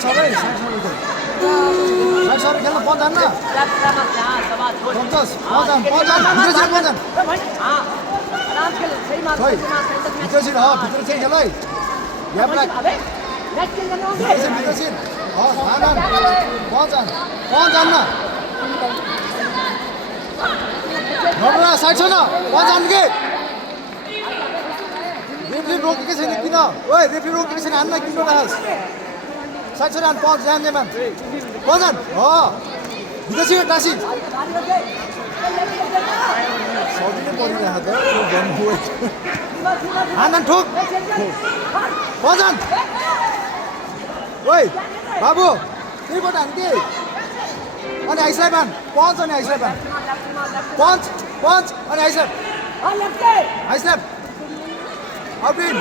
살살해, 살살해. 살살해, 걔는 뻔잖나? 뻔졌어, 뻔잖, 뻔잖. 비틀어진 뻔잖. 저희, 비틀어진, 비틀어진 걔는. 야블락. 비틀어진, 비틀어진. 나는 뻔잖, 뻔잖나? 너무나 살쳐나, 뻔찮은 게. Referee रोकेको छैन किन ओए रेफ्री रोकेको छैन हान्न किन राखस् साइड रान पाउँछ जान्नेमान पजन हो विदेशी टासी सजिलै परिरहेको त त्यो गर्नु हान्न ठोक पजन ओए बाबु त्यहीबाट हान के अनि आइसलाइमान पञ्च अनि आइसलाइमान पञ्च पञ्च अनि आइसलाइप आइसलाइप अबिन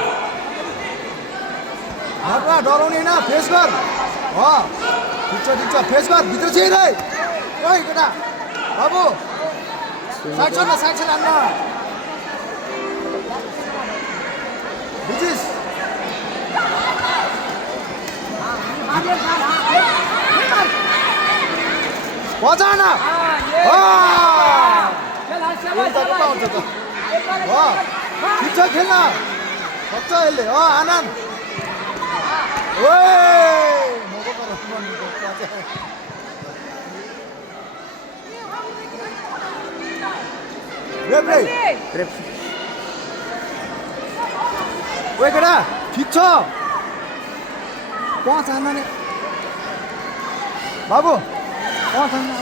हटवा डराउने होइन फेस गर ठिक छ फेस गर भित्र छिर है ओइ केटा बाबु साइड छ हान्न बुझिस् बजान ठिक छ खेल्न सक्छ यसले आनन्द ओए केटा ठिक छ पाँच आना बाबु पाँच आना